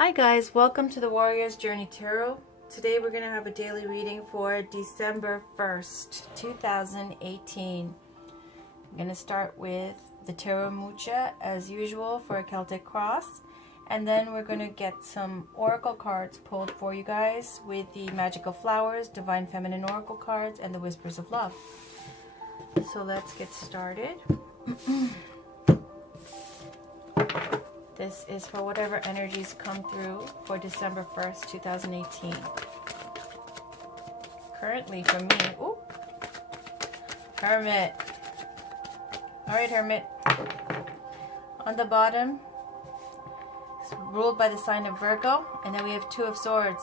Hi guys, welcome to the Warrior's Journey Tarot. Today we're going to have a daily reading for December 1st, 2018. I'm going to start with the Tarot Mucha as usual for a Celtic cross. And then we're going to get some oracle cards pulled for you guys with the Magical Flowers, Divine Feminine Oracle cards, and the Whispers of Love. So let's get started. This is for whatever energies come through for December 1st, 2018. Currently for me, ooh, Hermit. Alright, Hermit. On the bottom, it's ruled by the sign of Virgo. And then we have Two of Swords.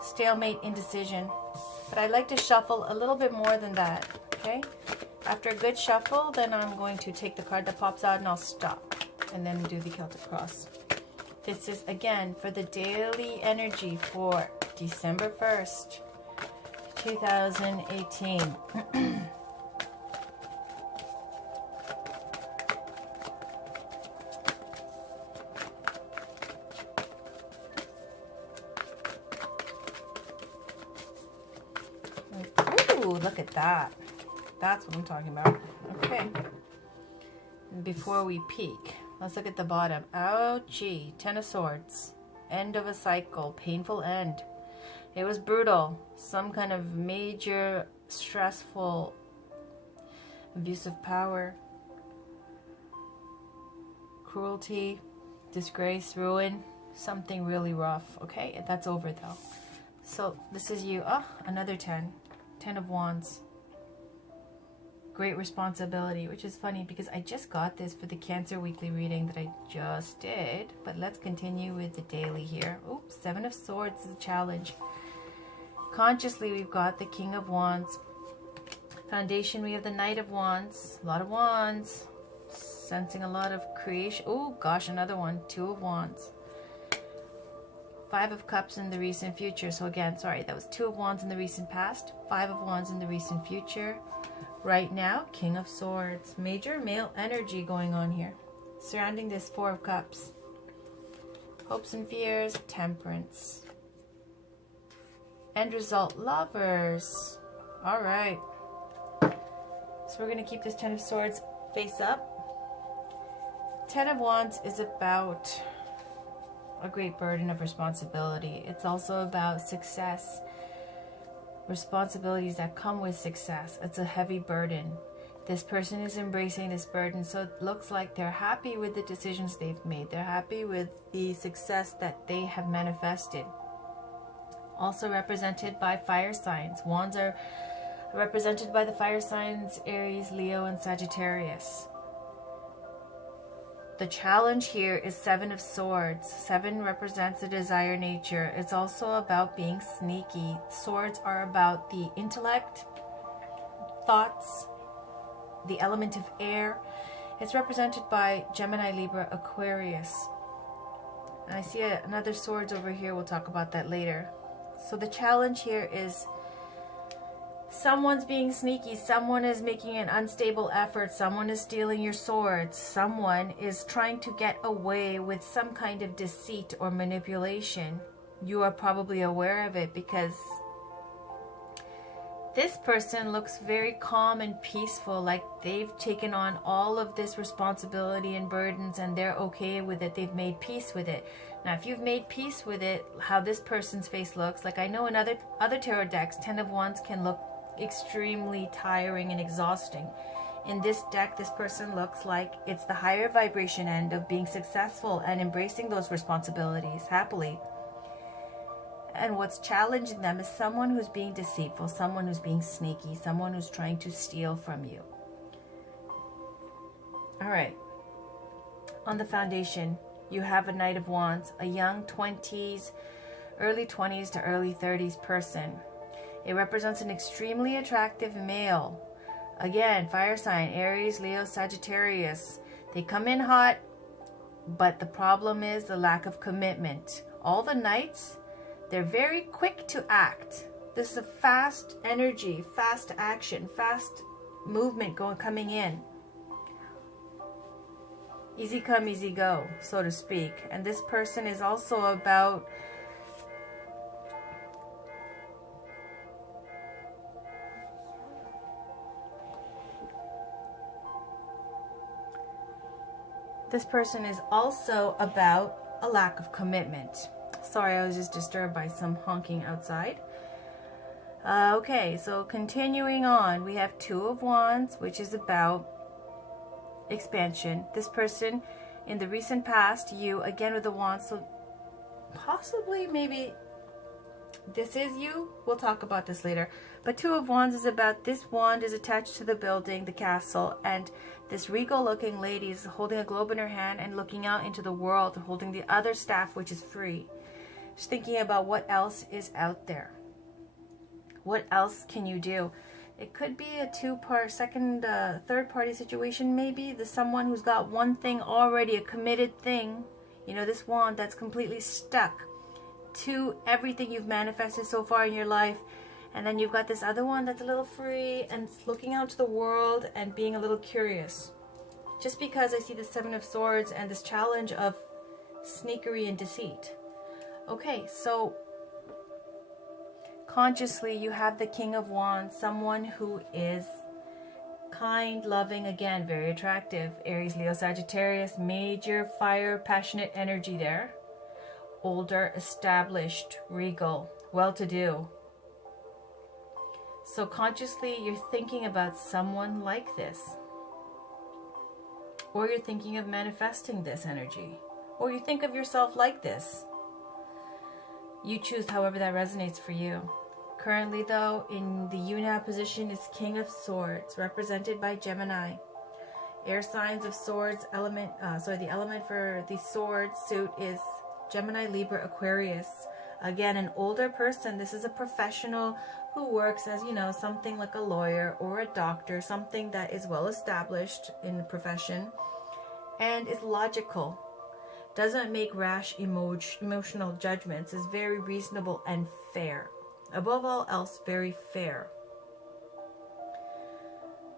Stalemate, indecision. But I like to shuffle a little bit more than that, okay? After a good shuffle, then I'm going to take the card that pops out and I'll stop. And then do the Celtic cross. This is again for the daily energy for December 1st, 2018. Ooh, look at that. That's what I'm talking about. Okay. Before we peek, let's look at the bottom. Ouchie. Ten of Swords. End of a cycle. Painful end. It was brutal. Some kind of major, stressful, abusive power. Cruelty. Disgrace. Ruin. Something really rough. Okay? That's over though. So this is you. Oh, another 10. 10 of Wands. Great responsibility, which is funny because I just got this for the Cancer weekly reading that I just did. But let's continue with the daily here. Oops, Seven of Swords is a challenge. Consciously, we've got the King of Wands. Foundation, we have the Knight of Wands. A lot of Wands. Sensing a lot of creation. Oh gosh, another one. Two of Wands. Five of Cups in the recent future. So again, sorry, that was Two of Wands in the recent past. Five of Wands in the recent future. Right now, King of Swords. Major male energy going on here. Surrounding this Four of Cups. Hopes and fears, Temperance. End result, Lovers. Alright. So we're going to keep this Ten of Swords face up. Ten of Wands is about a great burden of responsibility. It's also about success. Responsibilities that come with success. It's a heavy burden. This person is embracing this burden, so it looks like they're happy with the decisions they've made. They're happy with the success that they have manifested. Also represented by fire signs. Wands are represented by the fire signs Aries, Leo, and Sagittarius. The challenge here is Seven of Swords. Seven represents the desire nature. It's also about being sneaky. Swords are about the intellect, thoughts, the element of air. It's represented by Gemini, Libra, Aquarius. And I see another swords over here. We'll talk about that later. So the challenge here is someone's being sneaky, someone is making an unstable effort, someone is stealing your swords, someone is trying to get away with some kind of deceit or manipulation. You are probably aware of it because this person looks very calm and peaceful, like they've taken on all of this responsibility and burdens and they're okay with it. They've made peace with it. Now, if you've made peace with it, how this person's face looks, like I know in other tarot decks, Ten of Wands can look extremely tiring and exhausting. In this deck, this person looks like it's the higher vibration end of being successful and embracing those responsibilities happily. And what's challenging them is someone who's being deceitful, someone who's being sneaky, someone who's trying to steal from you. All right. On the foundation, you have a Knight of Wands, a young 20s, early 20s to early 30s person. It represents an extremely attractive male. Again, fire sign, Aries, Leo, Sagittarius. They come in hot, but the problem is the lack of commitment. All the Knights, they're very quick to act. This is a fast energy, fast action, fast movement coming in. easy come, easy go, so to speak. And this person is also about a lack of commitment. Sorry, I was just disturbed by some honking outside. Okay, so continuing on, we have Two of Wands, which is about expansion. This person in the recent past, you, again with the Wands, so possibly, maybe this is you. We'll talk about this later. But Two of Wands is about this wand is attached to the building, the castle, and this regal looking lady is holding a globe in her hand and looking out into the world, holding the other staff, which is free. She's thinking about what else is out there. What else can you do? It could be a third party situation, maybe. There's someone who's got one thing already, a committed thing. You know, this wand that's completely stuck to everything you've manifested so far in your life. And then you've got this other one that's a little free and looking out to the world and being a little curious. Just because I see the Seven of Swords and this challenge of sneakery and deceit. Okay, so consciously you have the King of Wands, someone who is kind, loving, again, very attractive. Aries, Leo, Sagittarius, major fire, passionate energy there. Older, established, regal, well-to-do. So consciously you're thinking about someone like this. Or you're thinking of manifesting this energy. Or you think of yourself like this. You choose however that resonates for you. Currently though, in the UNAV position is King of Swords, represented by Gemini. Air signs of swords, the element for the sword suit is Gemini, Libra, Aquarius. Again, an older person. This is a professional who works as, you know, something like a lawyer or a doctor, something that is well established in the profession and is logical. Doesn't make rash emotional judgments, is very reasonable and fair. Above all else, very fair.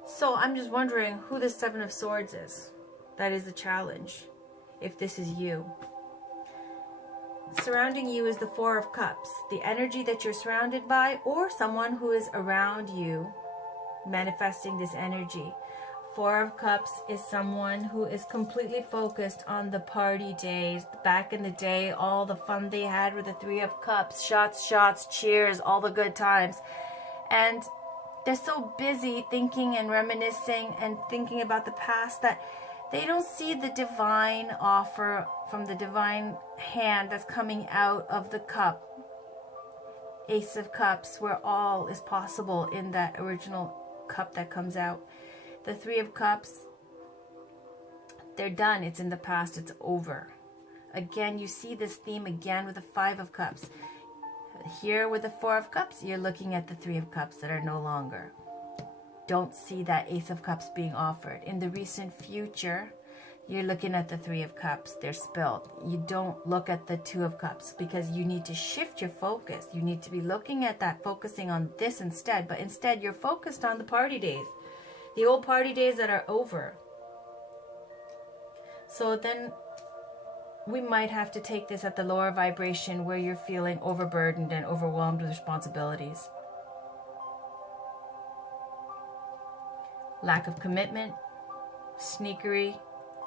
So I'm just wondering who the Seven of Swords is. That is the challenge, if this is you. Surrounding you is the Four of Cups, the energy that you're surrounded by, or someone who is around you manifesting this energy. Four of Cups is someone who is completely focused on the party days. Back in the day, all the fun they had with the Three of Cups. Shots, cheers, all the good times. And they're so busy thinking and reminiscing and thinking about the past that they don't see the divine offer from the divine hand that's coming out of the cup. Ace of Cups, where all is possible in that original cup that comes out. The Three of Cups, they're done. It's in the past. It's over. Again, you see this theme again with the Five of Cups. Here with the Four of Cups, you're looking at the Three of Cups that are no longer. Don't see that Ace of Cups being offered. In the recent future, you're looking at the Three of Cups. They're spilled. You don't look at the Two of Cups because you need to shift your focus. You need to be looking at that, focusing on this instead. But instead, you're focused on the party days. The old party days that are over. So then we might have to take this at the lower vibration where you're feeling overburdened and overwhelmed with responsibilities. Lack of commitment, sneakery,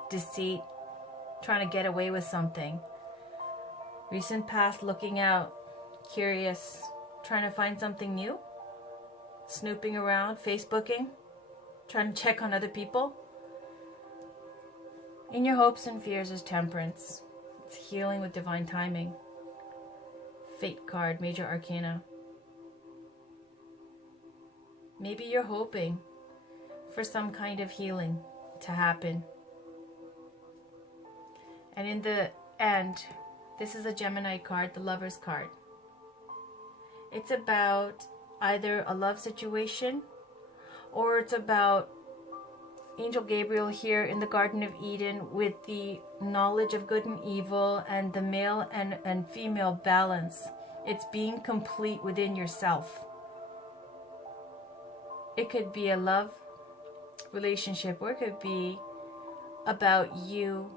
deceit, trying to get away with something. Recent past, looking out, curious, trying to find something new, snooping around, Facebooking, trying to check on other people. In your hopes and fears is Temperance. It's healing with divine timing. Fate card, Major Arcana. Maybe you're hoping for some kind of healing to happen. And in the end, this is a Gemini card, the Lover's card. It's about either a love situation or it's about Angel Gabriel here in the Garden of Eden with the knowledge of good and evil and the male and female balance. It's being complete within yourself. It could be a love relationship or it could be about you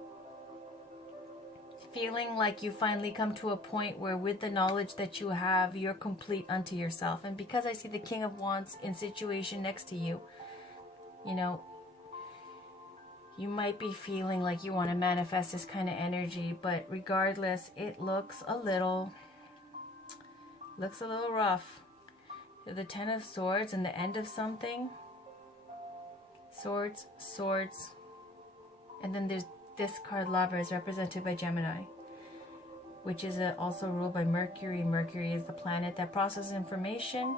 feeling like you finally come to a point where with the knowledge that you have, you're complete unto yourself. And because I see the King of Wands in situation next to you, you know, you might be feeling like you want to manifest this kind of energy, but regardless, it looks a little rough. The Ten of Swords and the end of something. Swords, swords. And then there's this card, Lovers, represented by Gemini, which is also ruled by Mercury. Mercury is the planet that processes information.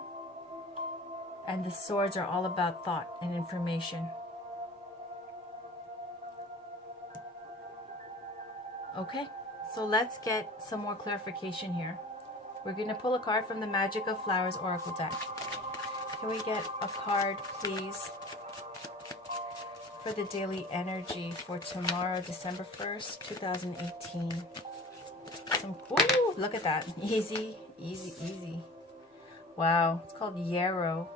And the swords are all about thought and information. Okay, so let's get some more clarification here. We're going to pull a card from the Magic of Flowers Oracle deck. Can we get a card, please, for the daily energy for tomorrow, December 1st, 2018? Ooh, look at that. Easy, easy, easy. Wow, it's called Yarrow.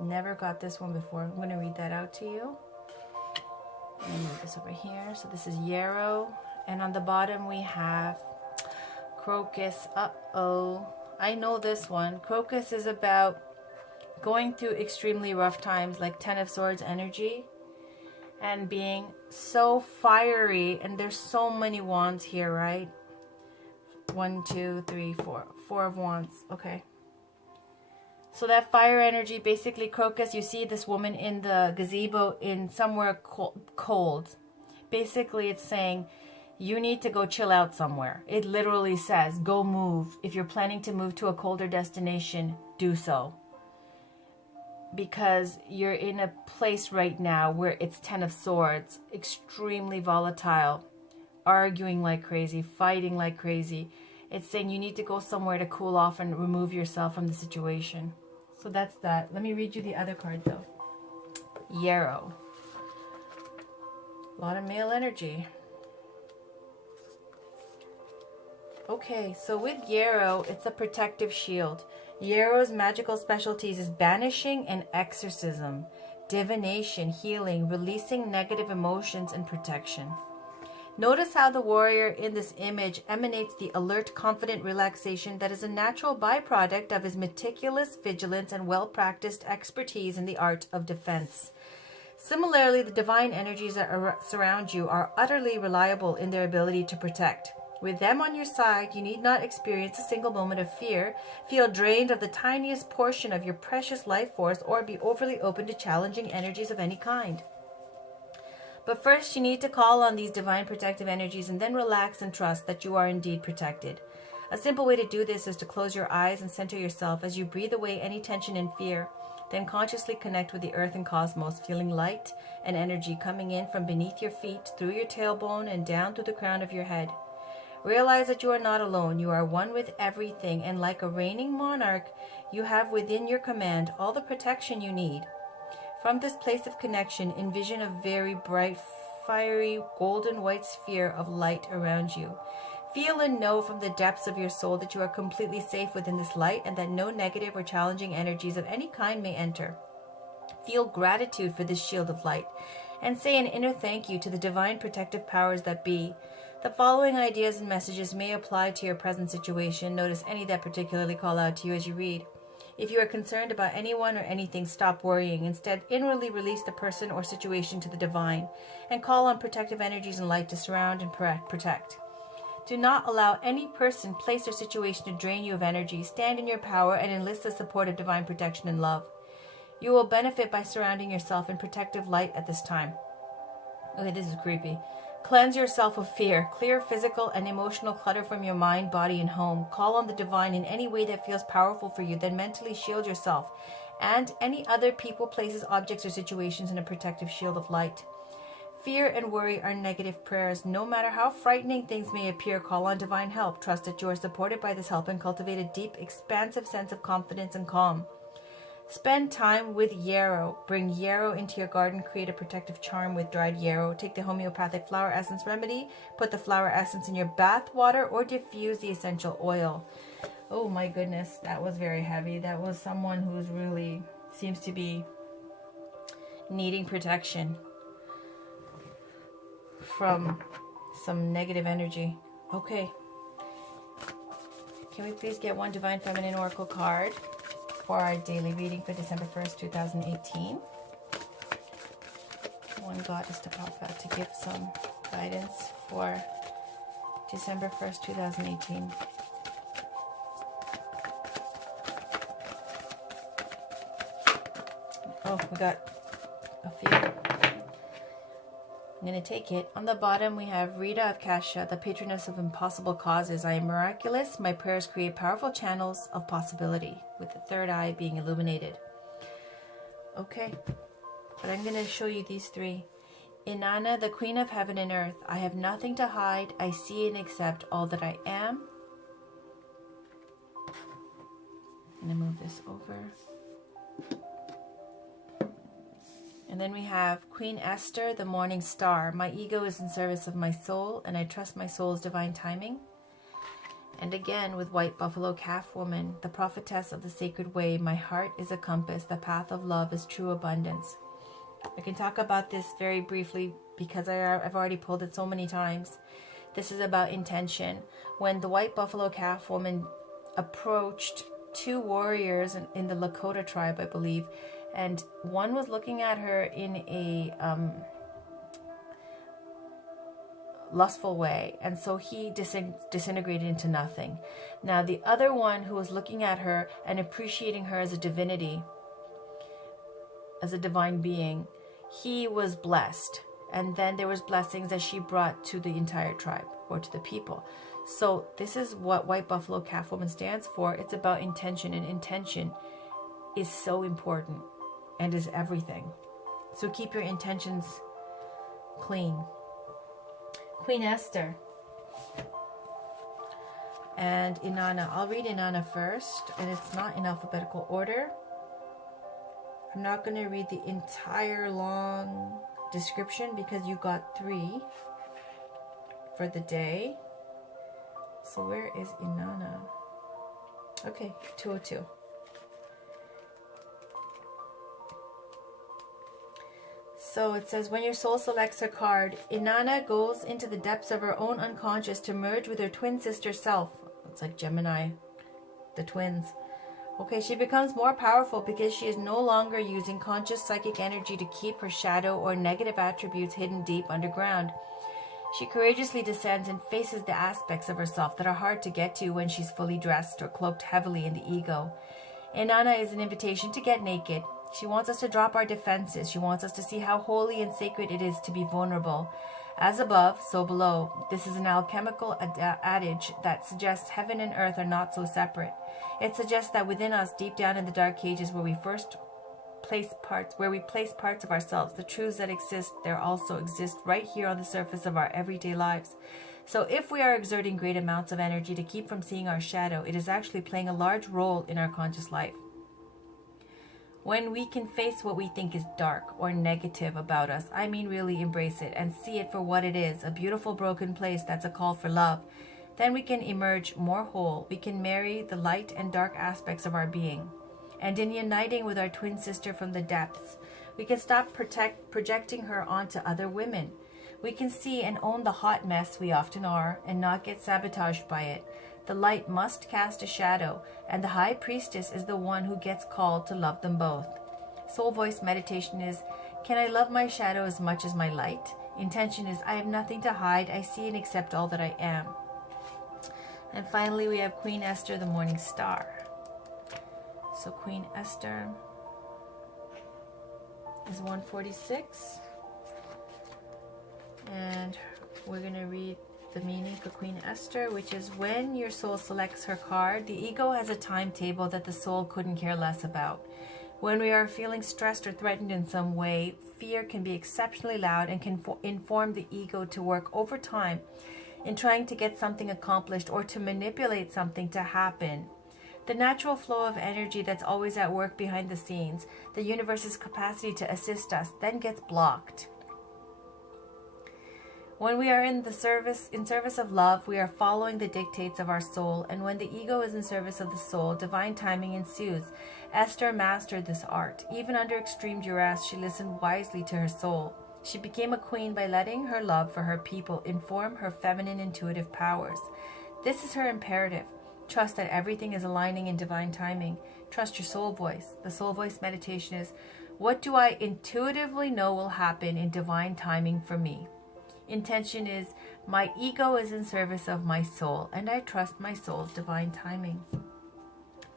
Never got this one before. I'm going to read that out to you. Let me move this over here. So this is Yarrow. And on the bottom we have Crocus. Uh-oh. I know this one. Crocus is about going through extremely rough times, like Ten of Swords energy, and being so fiery. And there's so many wands here, right? 1, 2, 3, 4. 4 of wands. Okay. So that fire energy, basically, Crocus, you see this woman in the gazebo in somewhere cold. Basically, it's saying you need to go chill out somewhere. It literally says, go move. If you're planning to move to a colder destination, do so. Because you're in a place right now where it's Ten of Swords, extremely volatile, arguing like crazy, fighting like crazy. It's saying you need to go somewhere to cool off and remove yourself from the situation. So that's that. Let me read you the other card though. Yarrow. A lot of male energy. Okay, so with Yarrow, it's a protective shield. Yarrow's magical specialties is banishing and exorcism, divination, healing, releasing negative emotions, and protection. Notice how the warrior in this image emanates the alert, confident relaxation that is a natural byproduct of his meticulous vigilance and well-practiced expertise in the art of defense. Similarly, the divine energies that surround you are utterly reliable in their ability to protect. With them on your side, you need not experience a single moment of fear, feel drained of the tiniest portion of your precious life force, or be overly open to challenging energies of any kind. But first, you need to call on these divine protective energies and then relax and trust that you are indeed protected. A simple way to do this is to close your eyes and center yourself as you breathe away any tension and fear. Then consciously connect with the earth and cosmos, feeling light and energy coming in from beneath your feet, through your tailbone, and down through the crown of your head. Realize that you are not alone. You are one with everything, and like a reigning monarch, you have within your command all the protection you need. From this place of connection, envision a very bright, fiery, golden white sphere of light around you. Feel and know from the depths of your soul that you are completely safe within this light and that no negative or challenging energies of any kind may enter. Feel gratitude for this shield of light and say an inner thank you to the divine protective powers that be. The following ideas and messages may apply to your present situation. Notice any that particularly call out to you as you read. If you are concerned about anyone or anything, stop worrying. Instead, inwardly release the person or situation to the divine and call on protective energies and light to surround and protect. Do not allow any person, place, or situation to drain you of energy. Stand in your power and enlist the support of divine protection and love. You will benefit by surrounding yourself in protective light at this time. Okay, this is creepy. Cleanse yourself of fear. Clear physical and emotional clutter from your mind, body, and home. Call on the divine in any way that feels powerful for you. Then mentally shield yourself and any other people, places, objects, or situations in a protective shield of light. Fear and worry are negative prayers. No matter how frightening things may appear, call on divine help. Trust that you are supported by this help and cultivate a deep, expansive sense of confidence and calm. Spend time with yarrow. Bring yarrow into your garden. Create a protective charm with dried yarrow. Take the homeopathic flower essence remedy. Put the flower essence in your bath water or diffuse the essential oil. Oh my goodness, that was very heavy. That was someone who's really seems to be needing protection. from some negative energy. Okay. Can we please get one Divine Feminine Oracle card for our daily reading for December 1st, 2018? One goddess to pop out to give some guidance for December 1st, 2018. Oh, we got a few. I'm going to take it. On the bottom, we have Rita of Kasha, the patroness of impossible causes. I am miraculous. My prayers create powerful channels of possibility, with the third eye being illuminated. Okay, but I'm going to show you these three. Inanna, the queen of heaven and earth. I have nothing to hide. I see and accept all that I am. I'm going to move this over. And then we have Queen Esther, the morning star. My ego is in service of my soul, and I trust my soul's divine timing. And again with White Buffalo Calf Woman, the prophetess of the sacred way. My heart is a compass. The path of love is true abundance. I can talk about this very briefly because I've already pulled it so many times. This is about intention. When the White Buffalo Calf Woman approached two warriors in the Lakota tribe, I believe, and one was looking at her in a lustful way, and so he disintegrated into nothing. Now the other one, who was looking at her and appreciating her as a divinity, as a divine being, he was blessed, and then there was blessings that she brought to the entire tribe, or to the people. So this is what White Buffalo Calf Woman stands for. It's about intention, and intention is so important and is everything. So keep your intentions clean. Queen Esther and Inanna. I'll read Inanna first, and it's not in alphabetical order. I'm not going to read the entire long description because you got 3 for the day. So where is Inanna? Okay, 202. So it says, when your soul selects her card, Inanna goes into the depths of her own unconscious to merge with her twin sister self. It's like Gemini, the twins. Okay, she becomes more powerful because she is no longer using conscious psychic energy to keep her shadow or negative attributes hidden deep underground. She courageously descends and faces the aspects of herself that are hard to get to when she's fully dressed or cloaked heavily in the ego. Inanna is an invitation to get naked. She wants us to drop our defenses. She wants us to see how holy and sacred it is to be vulnerable. As above, so below. This is an alchemical adage that suggests heaven and earth are not so separate. It suggests that within us, deep down in the dark cages where we place parts of ourselves, the truths that exist there also exist right here on the surface of our everyday lives. So if we are exerting great amounts of energy to keep from seeing our shadow, it is actually playing a large role in our conscious life. When we can face what we think is dark or negative about us, I mean really embrace it and see it for what it is, a beautiful broken place that's a call for love, then we can emerge more whole. We can marry the light and dark aspects of our being. And in uniting with our twin sister from the depths, we can stop projecting her onto other women. We can see and own the hot mess we often are and not get sabotaged by it. The light must cast a shadow, and the high priestess is the one who gets called to love them both. Soul voice meditation is, can I love my shadow as much as my light? Intention is, I have nothing to hide. I see and accept all that I am. And finally, we have Queen Esther, the morning star. So Queen Esther is 146. And we're going to read the meaning for Queen Esther, which is, when your soul selects her card, the ego has a timetable that the soul couldn't care less about. When we are feeling stressed or threatened in some way, fear can be exceptionally loud and can inform the ego to work overtime in trying to get something accomplished or to manipulate something to happen. The natural flow of energy that's always at work behind the scenes, the universe's capacity to assist us, then gets blocked. When we are in service of love, we are following the dictates of our soul, and when the ego is in service of the soul, divine timing ensues. Esther mastered this art. Even under extreme duress, she listened wisely to her soul. She became a queen by letting her love for her people inform her feminine intuitive powers. This is her imperative. Trust that everything is aligning in divine timing. Trust your soul voice. The soul voice meditation is, what do I intuitively know will happen in divine timing for me? Intention is, my ego is in service of my soul, and I trust my soul's divine timing.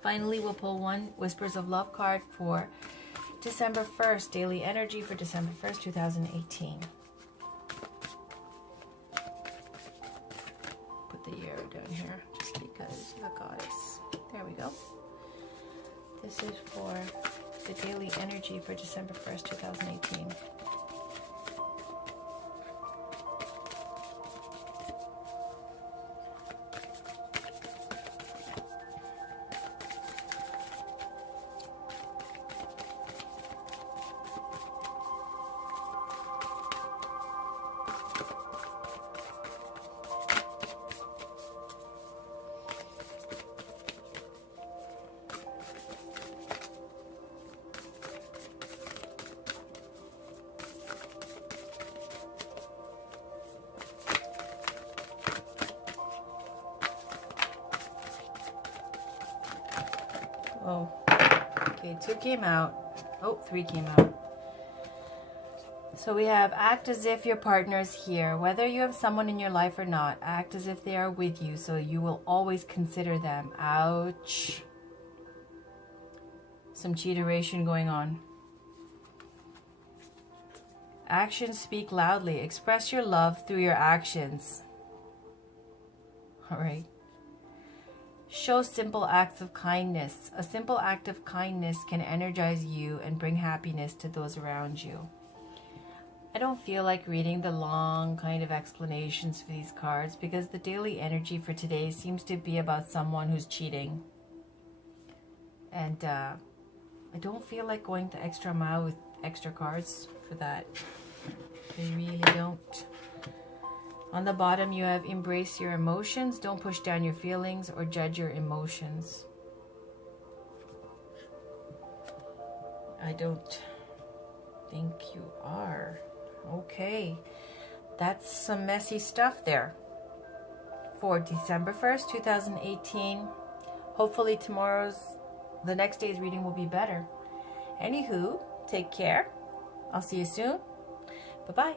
Finally, we'll pull one Whispers of Love card for December 1st, daily energy for December 1st, 2018. Put the year down here just because the goddess. There we go. This is for the daily energy for December 1st, 2018. Oh, okay, 2 came out. Oh, 3 came out. So we have act as if your partner is here. Whether you have someone in your life or not, act as if they are with you, so you will always consider them. Ouch. Some cheateration going on. Actions speak loudly. Express your love through your actions. All right. Show simple acts of kindness. A simple act of kindness can energize you and bring happiness to those around you. I don't feel like reading the long kind of explanations for these cards because the daily energy for today seems to be about someone who's cheating. And I don't feel like going the extra mile with extra cards for that. I really don't. On the bottom, you have embrace your emotions. Don't push down your feelings or judge your emotions. I don't think you are. Okay. That's some messy stuff there. For December 1st, 2018. Hopefully the next day's reading will be better. Anywho, take care. I'll see you soon. Bye-bye.